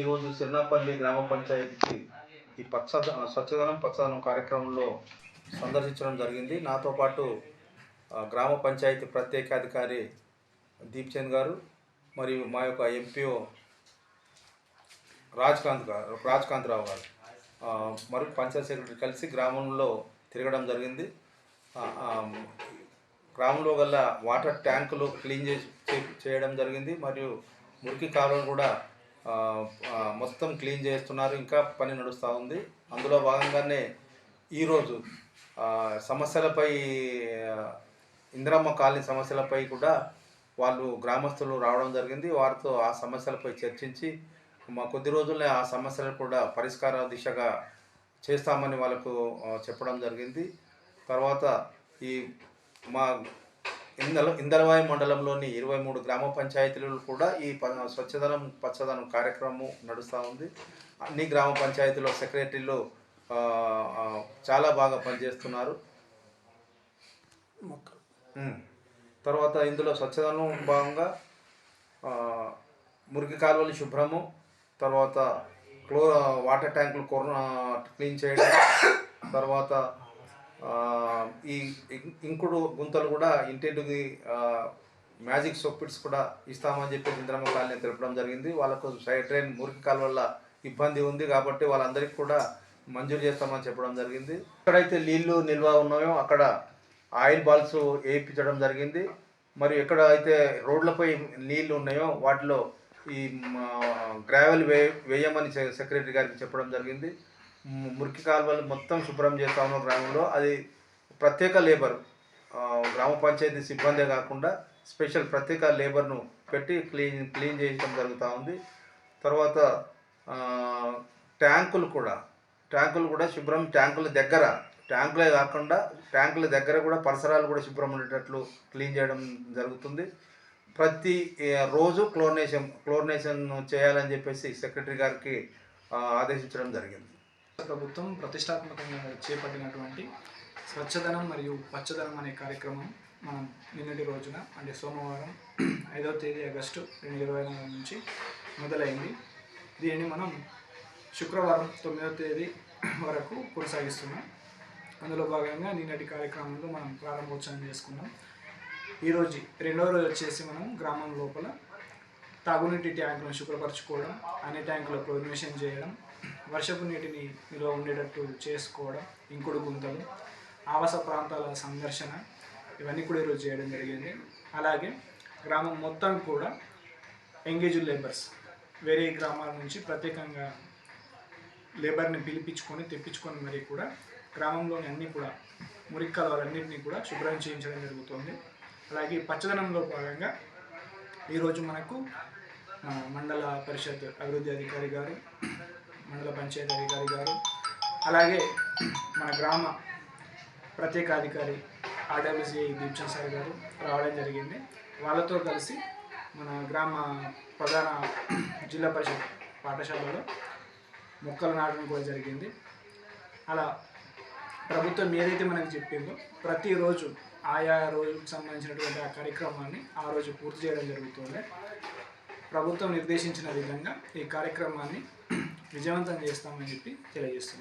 ఈరోజు సిర్నాపల్లి గ్రామ పంచాయతీకి ఈ స్వచ్ఛదనం పచ్చదనం కార్యక్రమంలో సందర్శించడం జరిగింది. నాతో పాటు గ్రామ పంచాయతీ ప్రత్యేకాధికారి దీప్చంద్ గారు మరియు మా యొక్క ఎంపీఓ రాజ్కాంతరావు గారు మరియు పంచాయత్ సెక్రటరీ కలిసి గ్రామంలో తిరగడం జరిగింది. గ్రామంలో గల వాటర్ ట్యాంకులు క్లీన్ చేయడం జరిగింది మరియు మురికి కాలువలు కూడా మొత్తం క్లీన్ చేస్తున్నారు. ఇంకా పని నడుస్తూ ఉంది. అందులో భాగంగానే ఈరోజు సమస్యలపై ఇందిరమ్మ కాలనీ సమస్యలపై కూడా వాళ్ళు గ్రామస్తులు రావడం జరిగింది. వారితో ఆ సమస్యలపై చర్చించి మా కొద్ది రోజుల్లో ఆ సమస్యలు కూడా పరిష్కార దిశగా చేస్తామని వాళ్ళకు చెప్పడం జరిగింది. తర్వాత ఈ మా ఇందలవాయి మండలంలోని 23 గ్రామ పంచాయతీలు కూడా ఈ స్వచ్ఛదనం పచ్చదనం కార్యక్రమం నడుస్తూ ఉంది. అన్ని గ్రామ పంచాయతీలో సెక్రటరీలు చాలా బాగా పనిచేస్తున్నారు. తర్వాత ఇందులో స్వచ్ఛదనం భాగంగా మురికి కాలువలు శుభ్రము, తర్వాత వాటర్ ట్యాంకులు క్లీన్ చేయడం, తర్వాత ఈ ఇంకుడు గుంతలు కూడా ఇంటింటికి మ్యాజిక్ సోపిట్స్ కూడా ఇస్తామని చెప్పి ఇందిరమ్మ కాలనీ తెలపడం జరిగింది. వాళ్ళకు సైడ్ డ్రైన్ మురికి కాలువల ఇబ్బంది ఉంది కాబట్టి వాళ్ళందరికీ కూడా మంజూరు చేస్తామని చెప్పడం జరిగింది. ఎక్కడైతే నీళ్లు నిల్వ ఉన్నాయో అక్కడ ఆయిల్ బాల్స్ వేయించడం జరిగింది. మరియు ఎక్కడ అయితే రోడ్లపై నీళ్లు ఉన్నాయో వాటిలో ఈ గ్రావెల్ వేయమని సెక్రటరీ గారికి చెప్పడం జరిగింది. మురికి కాలువలు మొత్తం శుభ్రం చేస్తా ఉన్నాం గ్రామంలో. అది ప్రత్యేక లేబర్, గ్రామ పంచాయతీ సిబ్బందే కాకుండా స్పెషల్ ప్రత్యేక లేబర్ను పెట్టి క్లీన్ చేయడం జరుగుతూ ఉంది. తర్వాత ట్యాంకులు కూడా శుభ్రం, ట్యాంకులే కాకుండా ట్యాంకుల దగ్గర కూడా పరిసరాలు కూడా శుభ్రం ఉండేటట్లు క్లీన్ చేయడం జరుగుతుంది. ప్రతి రోజు క్లోరినేషన్ చేయాలని చెప్పేసి సెక్రటరీ గారికి ఆదేశించడం జరిగింది. ప్రభుత్వం ప్రతిష్టాత్మకంగా చేపట్టినటువంటి స్వచ్ఛదనం మరియు పచ్చదనం అనే కార్యక్రమం మనం నిన్నటి రోజున అంటే సోమవారం 5వ తేదీ ఆగస్టు 2024 నుంచి మొదలైంది. దీనిని మనం శుక్రవారం 9వ తేదీ వరకు కొనసాగిస్తున్నాం. అందులో భాగంగా నిన్నటి కార్యక్రమంలో మనం ప్రారంభోత్సవం చేసుకున్నాం. ఈరోజు 2వ రోజు వచ్చేసి మనం గ్రామం లోపల తాగునీటి ట్యాంకులను శుభ్రపరచుకోవడం, అన్ని ట్యాంకులో క్లోరినేషన్ చేయడం, వర్షపు నీటిని నిల్వ ఉండేటట్టు చేసుకోవడం, ఇంకుడు గుంతలు, ఆవాస ప్రాంతాల సందర్శన, ఇవన్నీ కూడా ఈరోజు చేయడం జరిగింది. అలాగే గ్రామం మొత్తం కూడా ఎంగేజ్డ్ లేబర్స్ వేరే గ్రామాల నుంచి ప్రత్యేకంగా లేబర్ని తెప్పించుకొని మరీ కూడా గ్రామంలోని అన్నీ కూడా మురికి కాలువలన్నింటినీ కూడా శుభ్రం చేయించడం జరుగుతుంది. అలాగే పచ్చదనంలో భాగంగా ఈరోజు మనకు మండల పరిషత్ అభివృద్ధి అధికారి గారు, మండల పంచాయతీ అధికారి గారు, అలాగే మన గ్రామ ప్రత్యేకాధికారి ఆర్డబ్ల్యూసీ దీప్చంద్ సార్ గారు రావడం జరిగింది. వాళ్ళతో కలిసి మన గ్రామ ప్రధాన జిల్లా పరిషత్ పాఠశాలలో మొక్కలు నాటడం కూడా జరిగింది. అలా ప్రభుత్వం ఏదైతే మనకు చెప్పిందో ప్రతిరోజు ఆయా రోజుకు సంబంధించినటువంటి ఆ కార్యక్రమాన్ని ఆ రోజు పూర్తి చేయడం జరుగుతుంది. ప్రభుత్వం నిర్దేశించిన విధంగా ఈ కార్యక్రమాన్ని విజయవంతం చేస్తామని చెప్పి తెలియజేస్తున్నాం.